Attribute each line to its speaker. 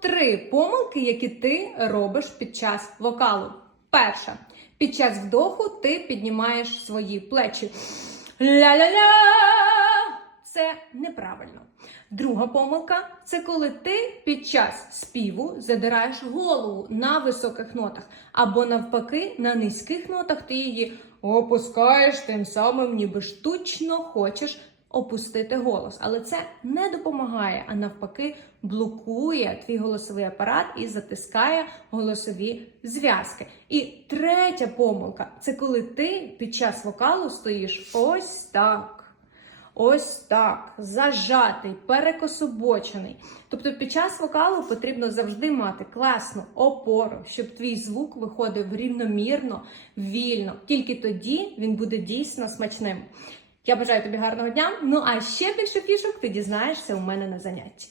Speaker 1: топ-3 помилки, які ти робиш під час вокалу. Перша. Під час вдоху ти піднімаєш свої плечі. Ля-ля-ля! Це неправильно. Друга помилка це коли ти під час співу задираєш голову на високих нотах, або навпаки, на низьких нотах ти її опускаєш, тим самим ніби штучно хочеш опустити голос. Але це не допомагає, а навпаки, блокує твій голосовий апарат і затискає голосові зв'язки. І третя помилка це коли ти під час вокалу стоїш ось так. Ось так, зажатий, перекособочений. Тобто під час вокалу потрібно завжди мати класну опору, щоб твій звук виходив рівномірно, вільно. Тільки тоді він буде дійсно смачним. Я бажаю тобі гарного дня. Ну а ще більше фішок ти дізнаєшся у мене на занятті.